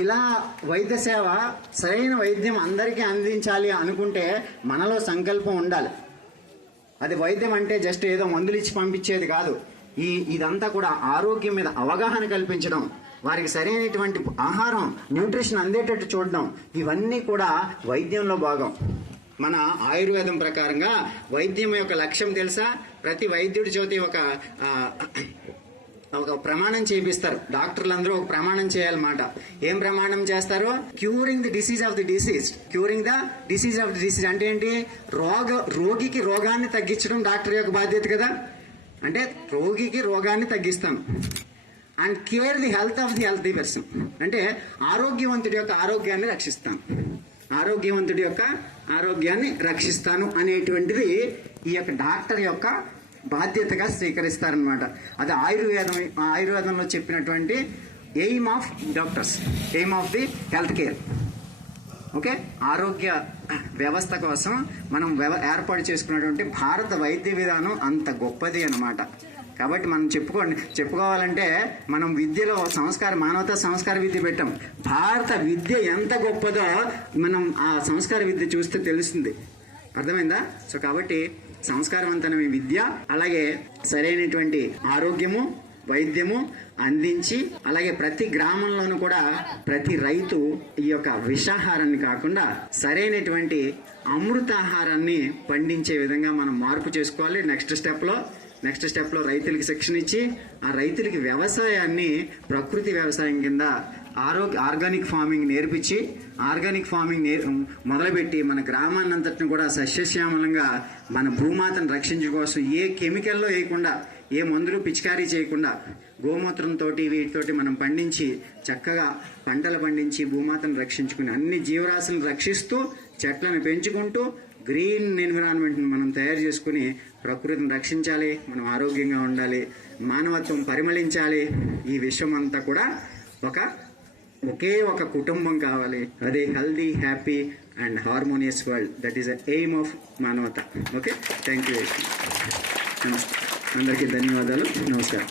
ఇలా వైద్య సేవ సరైన వైద్యం అందరికీ అందించాలి అనుకుంటే మనలో సంకల్పం ఉండాలి. అది వైద్యం అంటే జస్ట్ ఏదో మందులు ఇచ్చి పంపించేది కాదు. ఈ ఇదంతా కూడా ఆరోగ్యం మీద అవగాహన కల్పించడం వారికి సరైనటువంటి ఆహారం న్యూట్రిషన్ అందేటట్టు చూడడం ఇవన్నీ కూడా వైద్యంలో భాగం. మన ఆయుర్వేదం ప్రకారంగా వైద్యం యొక్క లక్ష్యం తెలుసా? ప్రతి వైద్యుడి జ్యోతి ఒక ఒక ప్రమాణం చేపిస్తారు. డాక్టర్లు అందరూ ఒక ప్రమాణం చేయాలన్నమాట. ఏం ప్రమాణం చేస్తారు? Curing the disease of the disease curing the disease of the disease అంటే ఏంటి? రోగ రోగికి రోగాన్ని తగ్గించడం డాక్టర్ యొక్క బాధ్యత కదా? అంటే రోగికి రోగాన్ని తగ్గిస్తాం. And care the health of the healthy person అంటే ఆరోగ్యవంతుడి యొక్క ఆరోగ్యాన్ని రక్షిస్తాం. ఆరోగ్యవంతుడి యొక్క ఆరోగ్యాన్ని రక్షిస్తాను అనేటువంటిది ఈ యొక్క డాక్టర్ యొక్క బాధ్యతగా స్వీకరిస్తారనమాట అది ఆయుర్వేదం ఆయుర్వేదంలో చెప్పినటువంటి aim of doctors aim of the health care. Okay? ఆరోగ్య వ్యవస్థ కోసం మనం వ్యవ ఏర్పాటు చేసుకున్నటువంటి భారత వైద్య విధానం అంత గొప్పది అనమాట కాబట్టి మనం చెప్పుకోండి చెప్పుకోవాలంటే మనం విద్యలో సంస్కార మానవతా సంస్కార విద్య పెట్టాం. భారత విద్య ఎంత గొప్పదో మనం ఆ సంస్కార విద్య చూస్తే తెలుస్తుంది. అర్థమైందా? సో కాబట్టి సంస్కారవంతమైన విద్య అలాగే సరైనటువంటి ఆరోగ్యము వైద్యము అందించి అలాగే ప్రతి గ్రామంలోనూ కూడా ప్రతి రైతు ఈ యొక్క విషాహారాన్ని కాకుండా సరైనటువంటి అమృతాహారాన్ని పండించే విధంగా మనం మార్పు చేసుకోవాలి. నెక్స్ట్ స్టెప్లో నెక్స్ట్ స్టెప్లో రైతులకి శిక్షణ ఇచ్చి ఆ రైతులకి వ్యవసాయాన్ని ప్రకృతి వ్యవసాయం కింద ఆరోగ్య ఆర్గానిక్ ఫార్మింగ్ నేర్పించి ఆర్గానిక్ ఫార్మింగ్ నేర్ మొదలుపెట్టి మన గ్రామాన్ని అంతటిని కూడా సస్యశ్యామలంగా మన భూమాతను రక్షించు కోసం ఏ కెమికల్లో వేయకుండా ఏ మందులు పిచికారీ చేయకుండా గోమూత్రంతో వీటితోటి మనం పండించి చక్కగా పంటలు పండించి భూమాతను రక్షించుకుని అన్ని జీవరాశులను రక్షిస్తూ చెట్లను పెంచుకుంటూ గ్రీన్ ఎన్విరాన్మెంట్ని మనం తయారు చేసుకుని ప్రకృతిని రక్షించాలి మనం ఆరోగ్యంగా ఉండాలి మానవత్వం పరిమళించాలి ఈ విషయం అంతా కూడా ఒక ఒకే ఒక కుటుంబం కావాలి. అదే healthy happy and harmonious world that is the aim of మానవత ఓకే థ్యాంక్ యూ నమస్తే. అందరికీ ధన్యవాదాలు. నమస్కారం.